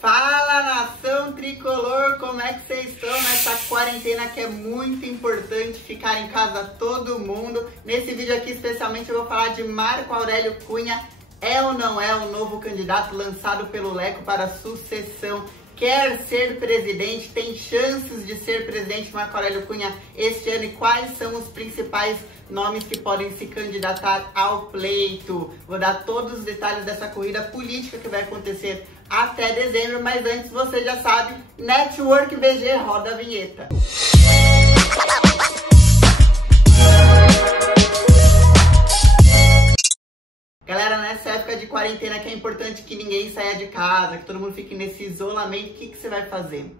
Fala, nação tricolor, como é que vocês estão nessa quarentena que é muito importante ficar em casa todo mundo? Nesse vídeo aqui especialmente eu vou falar de Marco Aurélio Cunha. É ou não é o novo candidato lançado pelo Leco para a sucessão? Quer ser presidente? Tem chances de ser presidente Marco Aurélio Cunha este ano? E quais são os principais nomes que podem se candidatar ao pleito? Vou dar todos os detalhes dessa corrida política que vai acontecer até dezembro, mas antes você já sabe, Network BG, roda a vinheta. Galera, nessa época de quarentena que é importante que ninguém saia de casa, que todo mundo fique nesse isolamento, o que você vai fazer?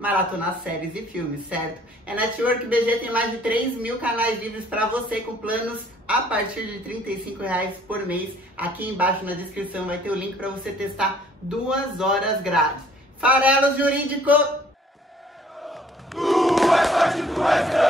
Maratonar séries e filmes, certo? A Network BG tem mais de 3 mil canais livres para você com planos a partir de R$ 35,00 por mês. Aqui embaixo na descrição vai ter o link para você testar 2 horas grátis. Farelos Jurídico! Tu és parte do exército!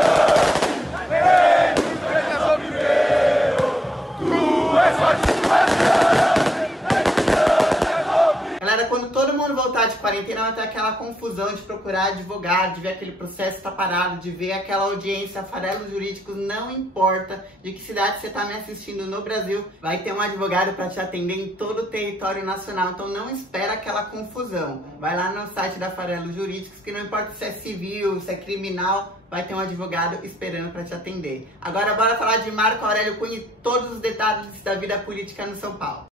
Galera, quando todo mundo voltar de quarentena, vai ter aquela confusão de procurar advogado, de ver aquele processo tá parado, de ver aquela audiência. Farelos Jurídicos, não importa de que cidade você tá me assistindo no Brasil, vai ter um advogado para te atender em todo o território nacional. Então não espera aquela confusão. Vai lá no site da Farelos Jurídicos, que não importa se é civil, se é criminal, vai ter um advogado esperando para te atender. Agora bora falar de Marco Aurélio Cunha e todos os detalhes da vida política no São Paulo.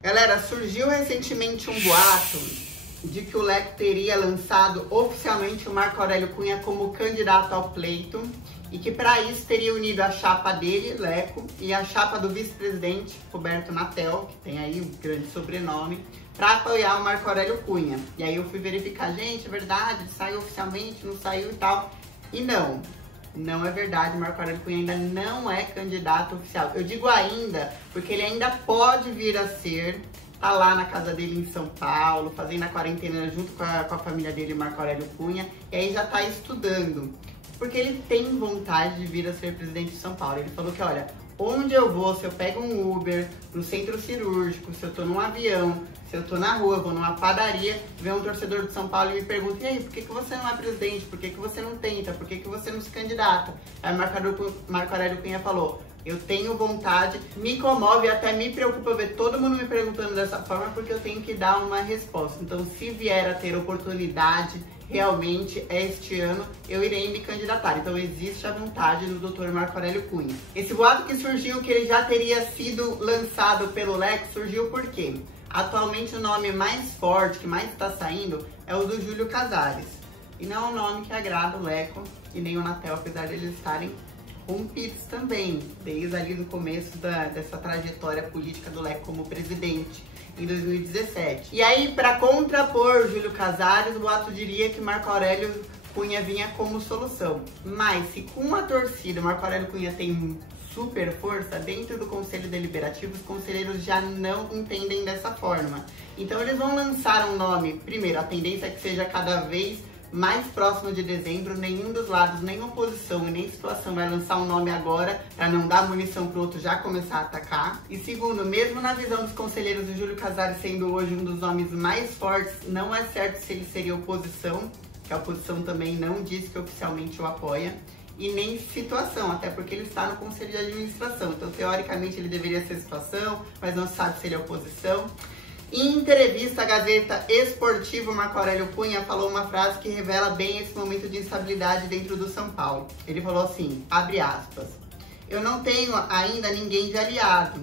Galera, surgiu recentemente um boato de que o Leco teria lançado oficialmente o Marco Aurélio Cunha como candidato ao pleito e que para isso teria unido a chapa dele, Leco, e a chapa do vice-presidente, Roberto Natel, que tem aí um grande sobrenome, para apoiar o Marco Aurélio Cunha. E aí eu fui verificar, gente, é verdade, saiu oficialmente, não saiu e tal. E não é verdade, Marco Aurélio Cunha ainda não é candidato oficial. Eu digo ainda, porque ele ainda pode vir a ser, tá lá na casa dele em São Paulo, fazendo a quarentena junto com a família dele, Marco Aurélio Cunha, e aí já tá estudando. Porque ele tem vontade de vir a ser presidente de São Paulo. Ele falou que, olha, onde eu vou, se eu pego um Uber, no centro cirúrgico, se eu tô num avião, se eu tô na rua, vou numa padaria, vem um torcedor de São Paulo e me pergunta, e aí, por que você não é presidente? Por que você não tenta? Por que você não se candidata? Aí Marco Aurélio Cunha falou, eu tenho vontade, me comove e até me preocupa ver todo mundo me perguntando dessa forma, porque eu tenho que dar uma resposta. Então, se vier a ter oportunidade, realmente, este ano, eu irei me candidatar. Então, existe a vontade do Dr. Marco Aurélio Cunha. Esse boato que surgiu, que ele já teria sido lançado pelo Leco, surgiu por quê? Atualmente, o nome mais forte, que mais está saindo, é o do Júlio Casares. E não é um nome que agrada o Leco e nem o Natel, apesar de eles estarem rompidos também, desde ali do começo dessa trajetória política do Leco como presidente, em 2017. E aí, para contrapor Júlio Casares, o boato diria que Marco Aurélio Cunha vinha como solução. Mas se com a torcida Marco Aurélio Cunha tem super força, dentro do Conselho Deliberativo, os conselheiros já não entendem dessa forma. Então eles vão lançar um nome, primeiro, a tendência é que seja cada vez mais próximo de dezembro, nenhum dos lados, nem oposição e nem situação vai lançar um nome agora para não dar munição para o outro já começar a atacar. E segundo, mesmo na visão dos conselheiros de Júlio Casares sendo hoje um dos nomes mais fortes, não é certo se ele seria oposição, que a oposição também não diz que oficialmente o apoia, e nem situação, até porque ele está no Conselho de Administração. Então, teoricamente, ele deveria ser situação, mas não se sabe se ele é oposição. Em entrevista à Gazeta Esportiva, Marco Aurélio Cunha falou uma frase que revela bem esse momento de instabilidade dentro do São Paulo. Ele falou assim, abre aspas, eu não tenho ainda ninguém de aliado,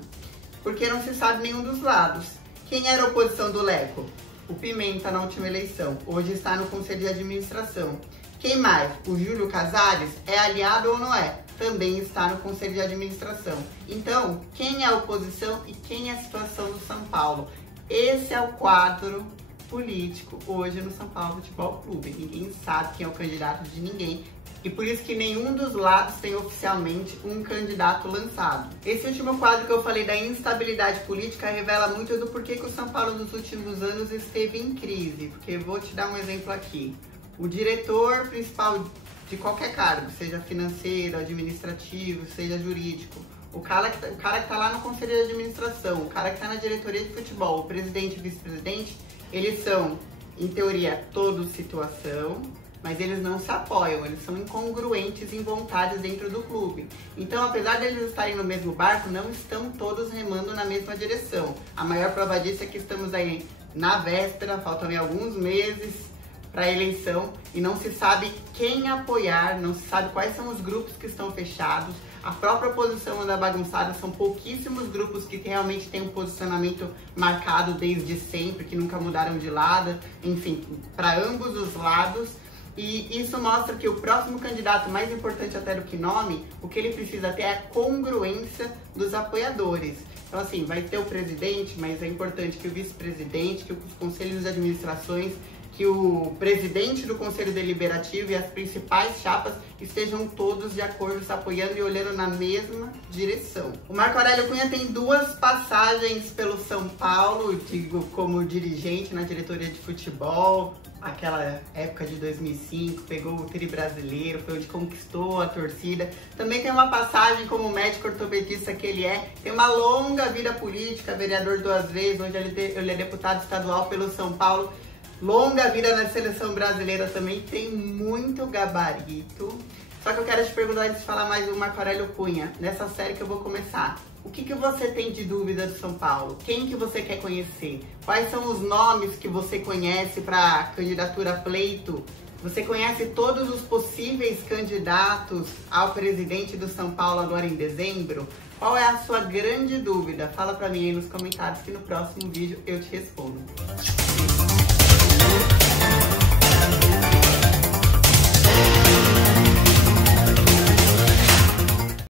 porque não se sabe nenhum dos lados. Quem era a oposição do Leco? O Pimenta na última eleição, hoje está no Conselho de Administração. Quem mais? O Júlio Casares é aliado ou não é? Também está no Conselho de Administração. Então, quem é a oposição e quem é a situação do São Paulo? Esse é o quadro político hoje no São Paulo Futebol Clube. Ninguém sabe quem é o candidato de ninguém. E por isso que nenhum dos lados tem oficialmente um candidato lançado. Esse último quadro que eu falei da instabilidade política revela muito do porquê que o São Paulo nos últimos anos esteve em crise. Porque eu vou te dar um exemplo aqui. O diretor principal de qualquer cargo, seja financeiro, administrativo, seja jurídico. O cara que tá lá no conselho de administração, o cara que tá na diretoria de futebol, o presidente e o vice-presidente, eles são, em teoria, todos situação, mas eles não se apoiam, eles são incongruentes em vontades dentro do clube. Então, apesar de eles estarem no mesmo barco, não estão todos remando na mesma direção. A maior prova disso é que estamos aí na véspera, faltam aí alguns meses para a eleição e não se sabe quem apoiar, não se sabe quais são os grupos que estão fechados. A própria oposição anda bagunçada, são pouquíssimos grupos que realmente têm um posicionamento marcado desde sempre, que nunca mudaram de lado, enfim, para ambos os lados. E isso mostra que o próximo candidato, mais importante até do que nome, o que ele precisa ter é a congruência dos apoiadores. Então, assim, vai ter o presidente, mas é importante que o vice-presidente, que os conselhos de administrações, que o presidente do Conselho Deliberativo e as principais chapas estejam todos de acordo, se apoiando e olhando na mesma direção. O Marco Aurélio Cunha tem 2 passagens pelo São Paulo, digo, como dirigente na diretoria de futebol, aquela época de 2005, pegou o tri brasileiro, foi onde conquistou a torcida. Também tem uma passagem como médico ortopedista que ele é, tem uma longa vida política, vereador 2 vezes, onde ele é deputado estadual pelo São Paulo. Longa vida na seleção brasileira também, tem muito gabarito. Só que eu quero te perguntar, antes de falar mais do Marco Aurélio Cunha, nessa série que eu vou começar. O que você tem de dúvida do São Paulo? Quem que você quer conhecer? Quais são os nomes que você conhece para candidatura a pleito? Você conhece todos os possíveis candidatos ao presidente do São Paulo agora em dezembro? Qual é a sua grande dúvida? Fala pra mim aí nos comentários que no próximo vídeo eu te respondo.